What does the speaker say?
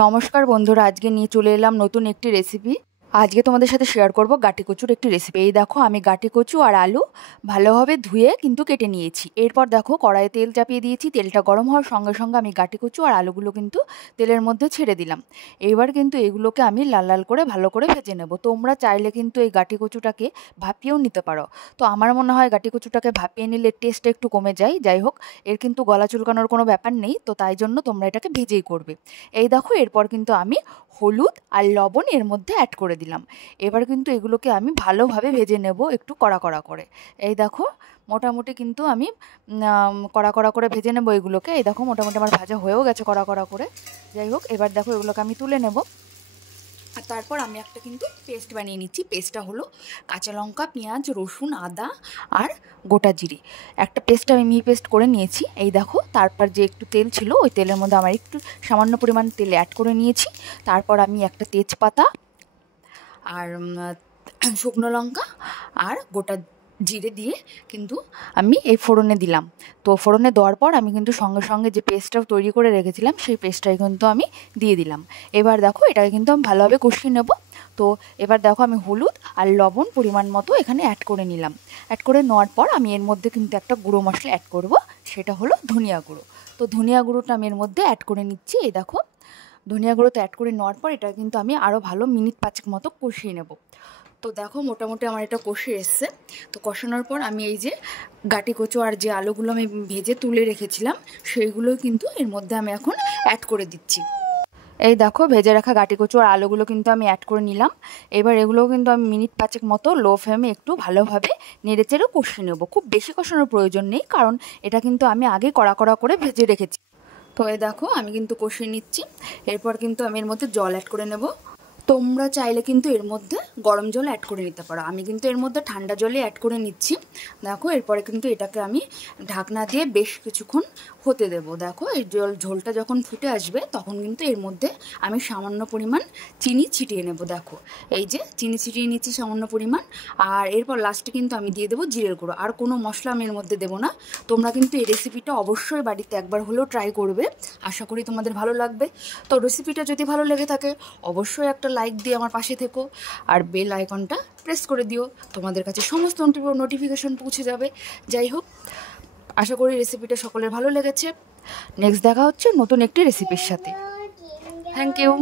নমস্কার বন্ধুরা, আজকে নিয়ে চলে এলাম নতুন একটি রেসিপি। আজকে তোমাদের সাথে শেয়ার করব গাটি কচুর একটি রেসিপি। এই দেখো, আমি গাটি কচু আর আলু ভালোভাবে ধুয়ে কিন্তু কেটে নিয়েছি। এরপর দেখো, কড়াইয়ে তেল চাপিয়ে দিয়েছি। তেলটা গরম হওয়ার সঙ্গে সঙ্গে আমি গাটি কচু আর আলুগুলো কিন্তু তেলের মধ্যে ছেড়ে দিলাম। এইবার কিন্তু এগুলোকে আমি লাল লাল করে ভালো করে ভেজে নেব। তোমরা চাইলে কিন্তু এই গাটি কচুটাকে ভাপিয়েও নিতে পারো। তো আমার মনে হয় গাটি কচুটাকে ভাপিয়ে নিলে টেস্টটা একটু কমে যায়। যাই হোক, এর কিন্তু গলা চুলকানোর কোনো ব্যাপার নেই, তো তাই জন্য তোমরা এটাকে ভেজেই করবে। এই দেখো, এরপর কিন্তু আমি হলুদ আর লবণ এর মধ্যে অ্যাড করে দিলাম। এবার কিন্তু এগুলোকে আমি ভালোভাবে ভেজে নেব, একটু কড়া কড়া করে। এই দেখো, মোটামুটি কিন্তু আমি কড়া কড়া করে ভেজে নেব এগুলোকে। এই দেখো, মোটামুটি আমার ভাজা হয়েও গেছে কড়া কড়া করে। যাই হোক, এবার দেখো এগুলোকে আমি তুলে নেব। আর তারপর আমি একটা কিন্তু পেস্ট বানিয়ে নিচ্ছি। পেস্টটা হলো কাঁচা লঙ্কা, পেঁয়াজ, রসুন, আদা আর গোটা জিরে। একটা পেস্ট আমি মিহি পেস্ট করে নিয়েছি। এই দেখো, তারপর যে একটু তেল ছিল, ওই তেলের মধ্যে আমার একটু সামান্য পরিমাণ তেল অ্যাড করে নিয়েছি। তারপর আমি একটা তেজপাতা আর শুকনো লঙ্কা আর গোটা জিরে দিয়ে কিন্তু আমি এই ফোড়নে দিলাম। তো ফোড়নে দেওয়ার পর আমি কিন্তু সঙ্গে সঙ্গে যে পেস্টটা তৈরি করে রেখেছিলাম, সেই পেস্টটাই কিন্তু আমি দিয়ে দিলাম। এবার দেখো, এটাকে কিন্তু আমি ভালোভাবে কষিয়ে নেব। তো এবার দেখো, আমি হলুদ আর লবণ পরিমাণ মতো এখানে অ্যাড করে নিলাম। অ্যাড করে নেওয়ার পর আমি এর মধ্যে কিন্তু একটা গুঁড়ো মশলা অ্যাড করব, সেটা হলো ধনিয়া গুঁড়ো। তো ধনিয়া গুঁড়োটা আমি এর মধ্যে অ্যাড করে নিচ্ছি। এই দেখো, ধনিয়া গুঁড়োতে অ্যাড করে নেওয়ার পর এটা কিন্তু আমি আরও ভালো মিনিট 5 মতো কষিয়ে নেব। তো দেখো, মোটামুটি আমার এটা কষে এসছে। তো কষানোর পর আমি এই যে গাটি কচু আর যে আলুগুলো আমি ভেজে তুলে রেখেছিলাম, সেইগুলো কিন্তু এর মধ্যে আমি এখন অ্যাড করে দিচ্ছি। এই দেখো, ভেজে রাখা গাটি কচু আর আলুগুলো কিন্তু আমি অ্যাড করে নিলাম। এবার এগুলোও কিন্তু আমি মিনিট 5 মতো লো ফ্লেমে একটু ভালোভাবে নেড়েচেড়ে কষিয়ে নেবো। খুব বেশি কষানোর প্রয়োজন নেই, কারণ এটা কিন্তু আমি আগে কড়া কড়া করে ভেজে রেখেছি। তো এই দেখো, আমি কিন্তু কষিয়ে নিচ্ছি। এরপর কিন্তু আমি এর মধ্যে জল অ্যাড করে নেব। তোমরা চাইলে কিন্তু এর মধ্যে গরম জল অ্যাড করে নিতে পারো। আমি কিন্তু এর মধ্যে ঠান্ডা জলে অ্যাড করে নিচ্ছি। দেখো, এরপরে কিন্তু এটাকে আমি ঢাকনা দিয়ে বেশ কিছুক্ষণ হতে দেব। দেখো, এই ঝোলটা যখন ফুটে আসবে, তখন কিন্তু এর মধ্যে আমি সামান্য পরিমাণ চিনি ছিটিয়ে নেব। দেখো, এই যে চিনি ছিটিয়ে নিচ্ছি সামান্য পরিমাণ। আর এরপর লাস্টে কিন্তু আমি দিয়ে দেবো জিরের গুঁড়ো। আর কোনো মশলা আমি এর মধ্যে দেবো না। তোমরা কিন্তু এই রেসিপিটা অবশ্যই বাড়িতে একবার হলেও ট্রাই করবে। আশা করি তোমাদের ভালো লাগবে। তো রেসিপিটা যদি ভালো লেগে থাকে, অবশ্যই একটা লাইক দিয়ে আমার পাশে থেকো, আর বেল আইকনটা প্রেস করে দিও। তোমাদের কাছে সমস্ত নোটিফিকেশন পৌঁছে যাবে। যাই হোক, আশা করি রেসিপিটা সকলের ভালো লেগেছে। নেক্সট দেখা হচ্ছে নতুন একটি রেসিপির সাথে। Thank you.